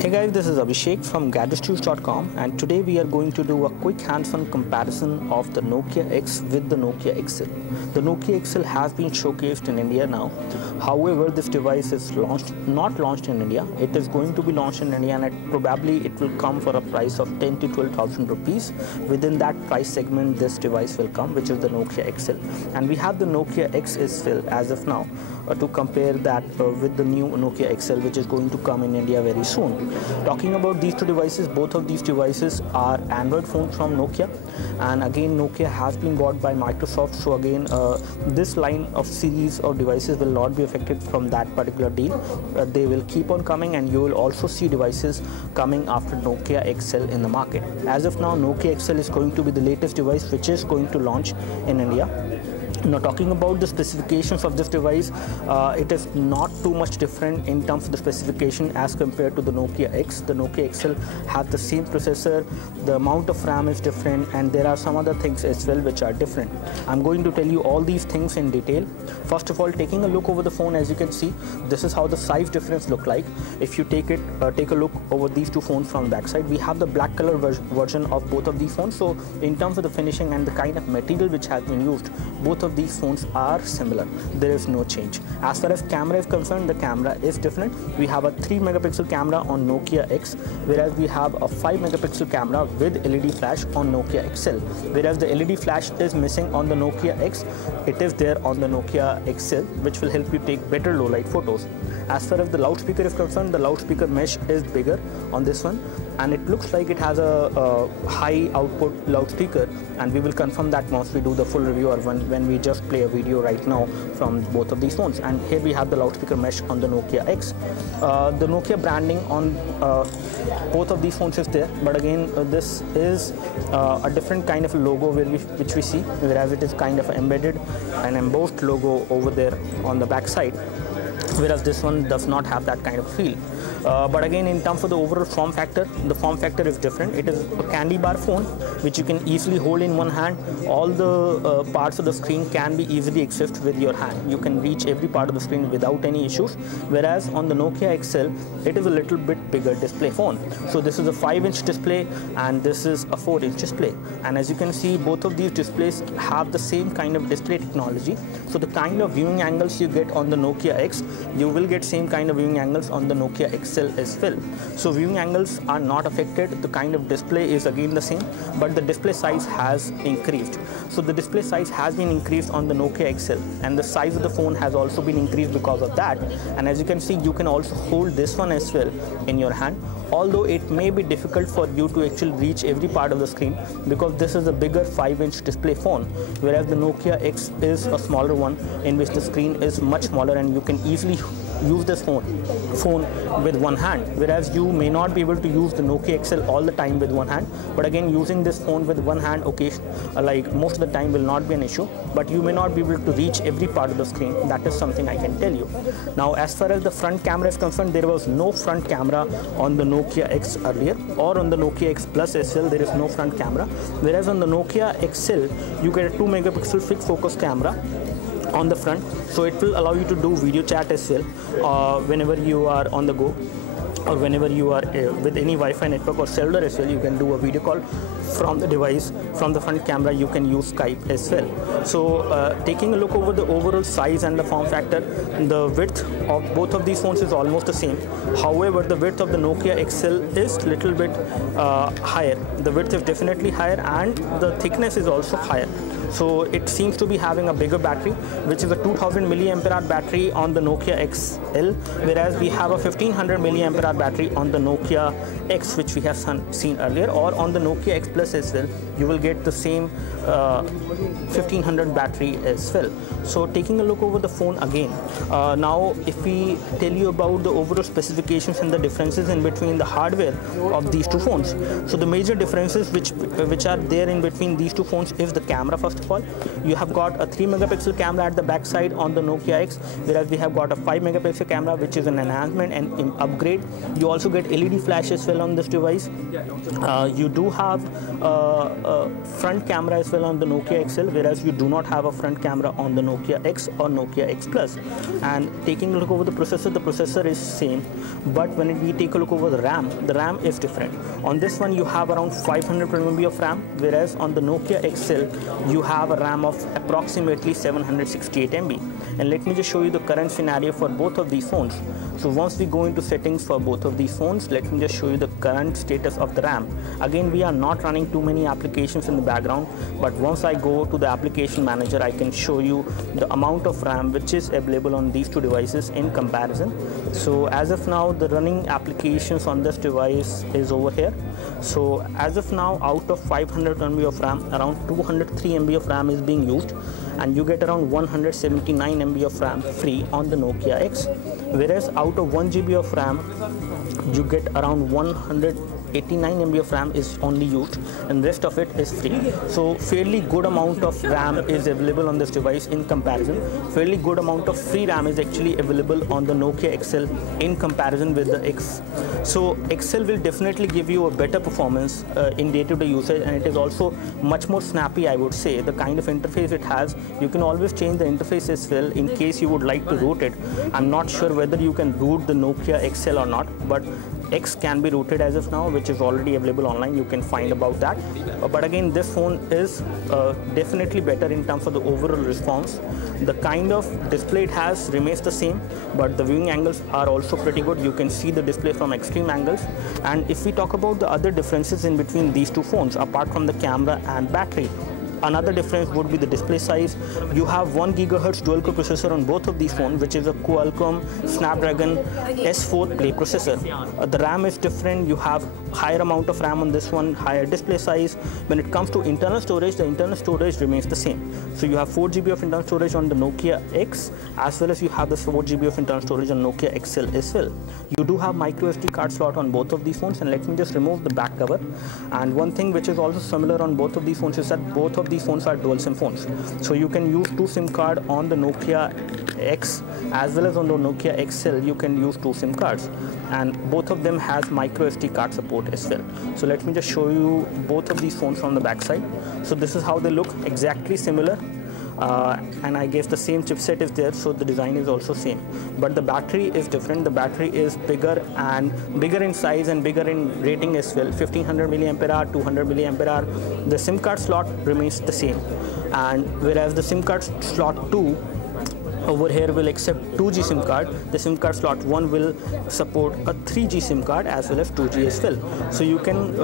Hey guys, this is Abhishek from gadgetnews.com, and today we are going to do a quick hands-on comparison of the Nokia X with the Nokia XL. The Nokia XL has been showcased in India now. However, this device is not launched in India. It is going to be launched in India, and probably it will come for a price of 10 to 12,000 rupees. Within that price segment, this device will come, which is the Nokia XL. And we have the Nokia X still as of now to compare that with the new Nokia XL, which is going to come in India very soon. Talking about these two devices, both of these devices are Android phones from Nokia, and again Nokia has been bought by Microsoft, so again this line of series of devices will not be affected from that particular deal. They will keep on coming, and you will also see devices coming after Nokia XL in the market. As of now, Nokia XL is going to be the latest device which is going to launch in India. Now, talking about the specifications of this device, it is not too much different in terms of the specification as compared to the Nokia X. The Nokia XL has the same processor, the amount of RAM is different, and there are some other things as well which are different. I'm going to tell you all these things in detail. First of all, taking a look over the phone, as you can see, this is how the size difference look like. If you take a look over these two phones from the back side, we have the black color version of both of these phones. So in terms of the finishing and the kind of material which has been used, both of these phones are similar. There is no change. As far as camera is concerned, the camera is different. We have a 3 megapixel camera on Nokia X, whereas we have a 5 megapixel camera with LED flash on Nokia XL. Whereas the LED flash is missing on the Nokia X, it is there on the Nokia XL, which will help you take better low light photos. As far as the loudspeaker is concerned, the loudspeaker mesh is bigger on this one, and it looks like it has a high output loudspeaker, and we will confirm that once we do the full review, or when we just play a video right now from both of these phones. And here we have the loudspeaker mesh on the Nokia X. The Nokia branding on both of these phones is there, but again this is a different kind of logo which we see, whereas it is kind of embedded and embossed logo over there on the back side, whereas this one does not have that kind of feel. But again, in terms of the overall form factor, the form factor is different. It is a candy bar phone which you can easily hold in one hand. All the parts of the screen can be easily accessed with your hand. You can reach every part of the screen without any issues, whereas on the Nokia XL, it is a little bit bigger display phone. So this is a 5-inch display and this is a 4-inch display, and as you can see, both of these displays have the same kind of display technology. So the kind of viewing angles you get on the Nokia X, you will get same kind of viewing angles on the Nokia XL as well. So viewing angles are not affected. The kind of display is again the same, but the display size has increased. So the display size has been increased on the Nokia XL, and the size of the phone has also been increased because of that. And as you can see, you can also hold this one as well in your hand, although it may be difficult for you to actually reach every part of the screen because this is a bigger 5-inch display phone, whereas the Nokia X is a smaller one in which the screen is much smaller and you can easily use this phone with one hand, whereas you may not be able to use the Nokia XL all the time with one hand. But again, using this phone with one hand like most of the time will not be an issue, but you may not be able to reach every part of the screen. That is something I can tell you. Now, as far as the front camera is concerned, there was no front camera on the Nokia X earlier, or on the Nokia X Plus as well, there is no front camera, whereas on the Nokia XL you get a 2 megapixel fixed focus camera on the front, so it will allow you to do video chat as well whenever you are on the go, or whenever you are with any Wi-Fi network or cellular as well. You can do a video call from the device. From the front camera you can use Skype as well. So taking a look over the overall size and the form factor, the width of both of these phones is almost the same. However, the width of the Nokia XL is little bit higher. The width is definitely higher and the thickness is also higher. So it seems to be having a bigger battery, which is a 2000 mAh battery on the Nokia XL, whereas we have a 1500 mAh battery on the Nokia X, which we have seen earlier, or on the Nokia X Plus as well. You will get the same 1500 battery as well. So taking a look over the phone again, now if we tell you about the overall specifications and the differences in between the hardware of these two phones. So the major differences which are there in between these two phones is the camera. First First of all, you have got a 3 megapixel camera at the back side on the Nokia X, whereas we have got a 5 megapixel camera, which is an enhancement and an upgrade. You also get LED flash as well on this device. You do have a front camera as well on the Nokia XL, whereas you do not have a front camera on the Nokia X or Nokia X Plus. And taking a look over the processor is same, but when we take a look over the RAM is different. On this one you have around 512 MB of RAM, whereas on the Nokia XL you have a RAM of approximately 768 MB. And let me just show you the current scenario for both of these phones. So once we go into settings for both of these phones, let me just show you the current status of the RAM. Again, we are not running too many applications in the background, but once I go to the application manager, I can show you the amount of RAM which is available on these two devices in comparison. So as of now, the running applications on this device is over here. So as of now, out of 500 MB of RAM, around 203 MB of RAM is being used, and you get around 179 MB of RAM free on the Nokia X, whereas out of 1 GB of RAM you get around 189 MB of RAM is only used, and rest of it is free. So fairly good amount of RAM is available on this device in comparison. Fairly good amount of free RAM is actually available on the Nokia XL in comparison with the X. So XL will definitely give you a better performance in day-to-day usage, and it is also much more snappy, I would say. The kind of interface it has, you can always change the interface as well in case you would like to root it. I'm not sure whether you can root the Nokia XL or not, but X can be rooted as of now, which is already available online. You can find about that. But again, this phone is definitely better in terms of the overall response. The kind of display it has remains the same, but the viewing angles are also pretty good. You can see the display from extreme angles. And if we talk about the other differences in between these two phones, apart from the camera and battery, another difference would be the display size. You have 1 GHz dual core processor on both of these phones, which is a Qualcomm Snapdragon S4 Play processor. The RAM is different. You have higher amount of RAM on this one, higher display size. When it comes to internal storage, the internal storage remains the same. So you have 4 GB of internal storage on the Nokia X, as well as you have the 4 GB of internal storage on Nokia XL as well. You do have micro SD card slot on both of these phones, and let me just remove the back cover. And one thing which is also similar on both of these phones is that both of these phones are dual SIM phones. So you can use 2 SIM card on the Nokia X as well as on the Nokia XL. You can use 2 SIM cards, and both of them has micro SD card support as well. So let me just show you both of these phones from the back side. So this is how they look, exactly similar. And I guess the same chipset is there, so the design is also same, but the battery is different. The battery is bigger in size and bigger in rating as well. 1500 mAh, 200 mAh. The SIM card slot remains the same, and whereas the SIM card slot 2 over here will accept 2G SIM card, the SIM card slot 1 will support a 3G SIM card as well as 2G as well. So you can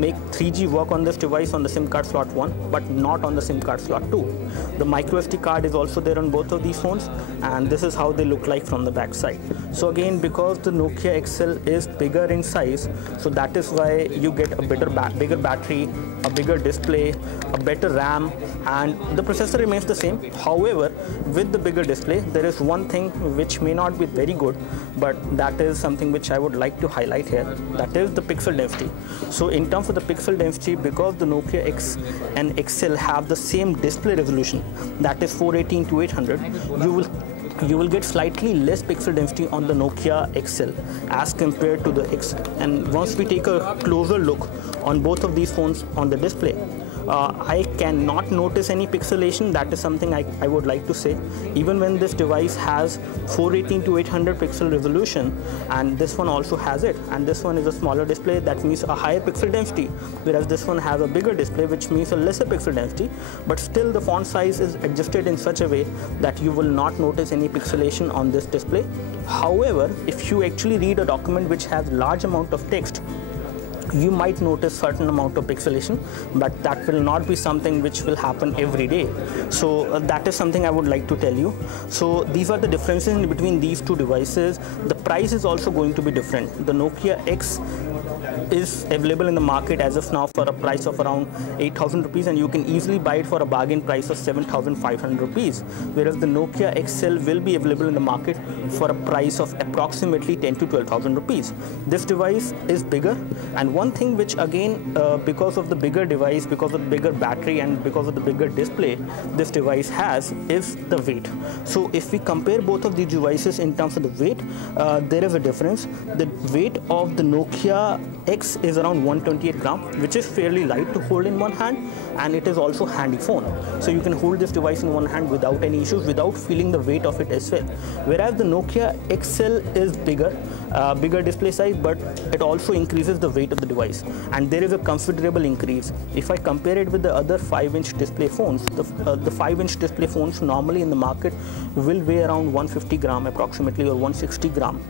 make 3G work on this device on the SIM card slot 1, but not on the SIM card slot 2. The micro SD card is also there on both of these phones, and this is how they look like from the back side. So again, because the Nokia XL is bigger in size, so that is why you get a bigger battery, a bigger display, a better RAM, and the processor remains the same. However, with the bigger display, there is one thing which may not be very good, but that is something which I would like to highlight here. That is the pixel density. So in terms of the pixel density, because the Nokia X and XL have the same display resolution, that is 480 × 800, you will get slightly less pixel density on the Nokia XL as compared to the X. And once we take a closer look on both of these phones on the display, I cannot notice any pixelation. That is something I would like to say. Even when this device has 480 × 800 pixel resolution, and this one also has it, and this one is a smaller display, that means a higher pixel density, whereas this one has a bigger display, which means a lesser pixel density, but still the font size is adjusted in such a way that you will not notice any pixelation on this display. However, if you actually read a document which has large amount of text, you might notice certain amount of pixelation, but that will not be something which will happen every day. So that is something I would like to tell you. So these are the differences in between these two devices. The price is also going to be different. The Nokia X is available in the market as of now for a price of around 8,000 rupees, and you can easily buy it for a bargain price of 7,500 rupees, whereas the Nokia XL will be available in the market for a price of approximately 10 to 12,000 rupees. This device is bigger, and one thing which again because of the bigger device, because of the bigger battery and because of the bigger display this device has is the weight. So if we compare both of these devices in terms of the weight, there is a difference. The weight of the Nokia X is around 128 gram, which is fairly light to hold in one hand, and it is also handy phone. So you can hold this device in one hand without any issues, without feeling the weight of it as well. Whereas the Nokia XL is bigger display size, but it also increases the weight of the device, and there is a considerable increase. If I compare it with the other 5-inch display phones, the 5-inch display phones normally in the market will weigh around 150 gram approximately, or 160 gram,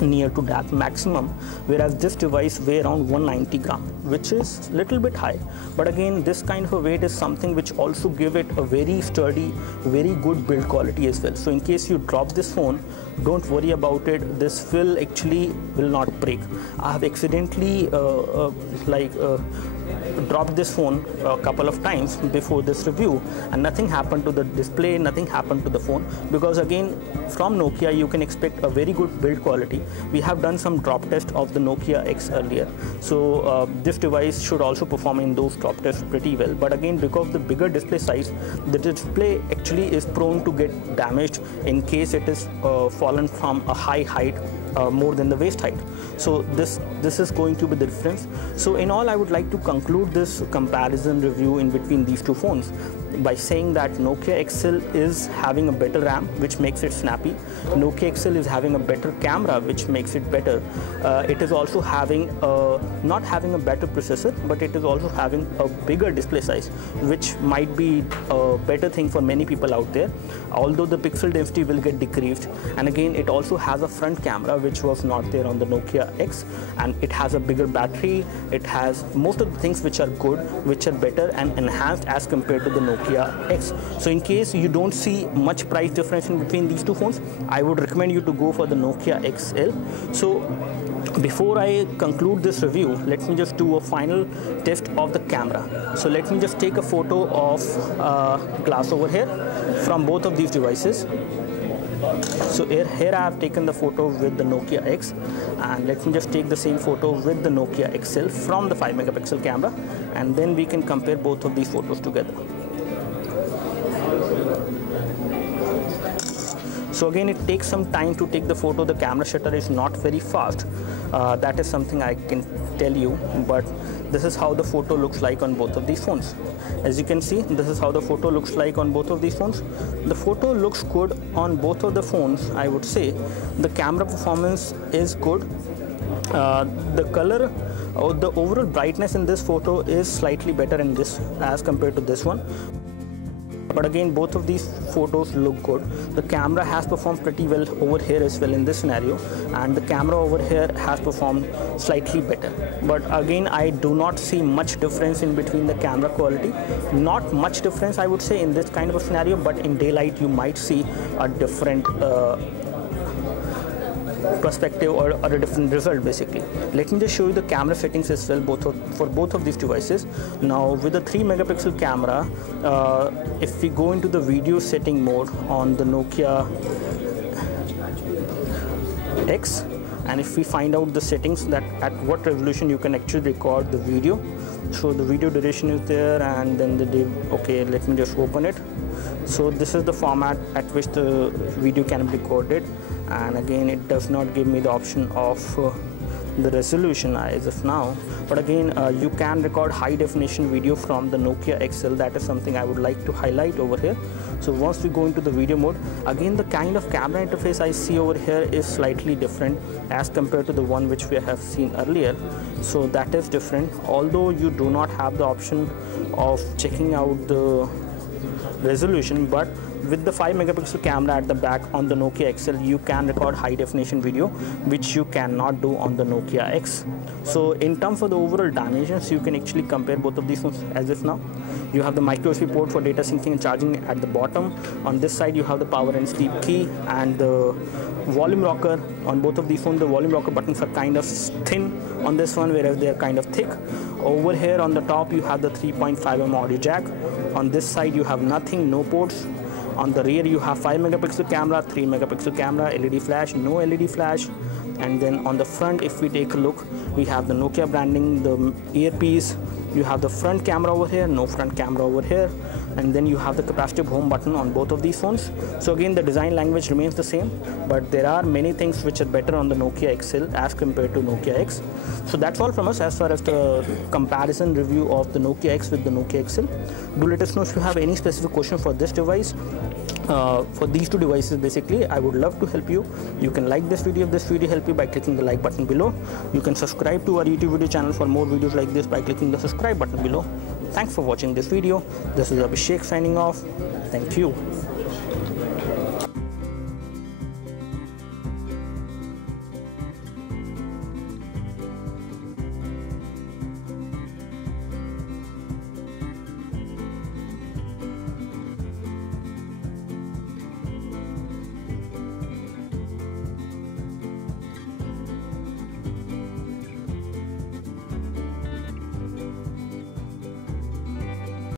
near to that maximum, whereas this device weigh around 190 gram, which is little bit high. But again, this kind of a weight is something which also give it a very sturdy, very good build quality as well. So in case you drop this phone, don't worry about it, this will not break. I have accidentally dropped this phone a couple of times before this review, and nothing happened to the display, nothing happened to the phone, because again from Nokia you can expect a very good build quality. We have done some drop test of the Nokia X earlier, so this device should also perform in those drop tests pretty well. But again, because of the bigger display size, the display actually is prone to get damaged in case it is fallen from a high height, more than the waist height. So this is going to be the difference. So in all, I would like to conclude this comparison review in between these two phones by saying that Nokia XL is having a better RAM, which makes it snappy. Nokia XL is having a better camera, which makes it better. It is also having not having a better processor, but it is also having a bigger display size, which might be a better thing for many people out there, although the pixel density will get decreased. And again, it also has a front camera, which was not there on the Nokia X, and it has a bigger battery. It has most of the things which are good, which are better and enhanced as compared to the Nokia X. So in case you don't see much price difference in between these two phones, I would recommend you to go for the Nokia XL. So before I conclude this review, let me just do a final test of the camera. So let me just take a photo of glass over here from both of these devices. So here I have taken the photo with the Nokia X, and let me just take the same photo with the Nokia XL from the 5 megapixel camera, and then we can compare both of these photos together. So again, it takes some time to take the photo. The camera shutter is not very fast. That is something I can tell you, but this is how the photo looks like on both of these phones. As you can see, this is how the photo looks like on both of these phones. The photo looks good on both of the phones, I would say. The camera performance is good. The color or the overall brightness in this photo is slightly better in this as compared to this one. But again, both of these photos look good. The camera has performed pretty well over here as well in this scenario, and the camera over here has performed slightly better. But again, I do not see much difference in between the camera quality. Not much difference, I would say, in this kind of a scenario, but in daylight you might see a different perspective or a different result basically. Let me just show you the camera settings as well for both of these devices. Now with the 3 megapixel camera, if we go into the video setting mode on the Nokia X, and if we find out the settings that at what resolution you can actually record the video, so the video duration is there, and then okay, let me just open it. So this is the format at which the video can be recorded, and again it does not give me the option of the resolution as of now, but again you can record high definition video from the Nokia XL. That is something I would like to highlight over here. So once we go into the video mode, again the kind of camera interface I see over here is slightly different as compared to the one which we have seen earlier. So that is different, although you do not have the option of checking out the resolution, but with the 5 megapixel camera at the back on the Nokia XL, you can record high definition video, which you cannot do on the Nokia X. So in terms of the overall dimensions, you can actually compare both of these phones as if now. You have the micro USB port for data syncing and charging at the bottom. On this side, you have the power and sleep key and the volume rocker. On both of these phones, the volume rocker buttons are kind of thin on this one, whereas they are kind of thick. Over here on the top, you have the 3.5mm audio jack. On this side, you have nothing, no ports. On the rear, you have 5 megapixel camera, 3 megapixel camera, LED flash, no LED flash. And then on the front, if we take a look, we have the Nokia branding, the earpiece. You have the front camera over here, no front camera over here, and then you have the capacitive home button on both of these phones. So again, the design language remains the same, but there are many things which are better on the Nokia XL as compared to Nokia X. So that's all from us as far as the comparison review of the Nokia X with the Nokia XL. Do let us know if you have any specific question for this device. For these two devices, basically, I would love to help you. You can like this video if this video helped you by clicking the like button below. You can subscribe to our YouTube video channel for more videos like this by clicking the subscribe button below. Thanks for watching this video. This is Abhishek signing off. Thank you.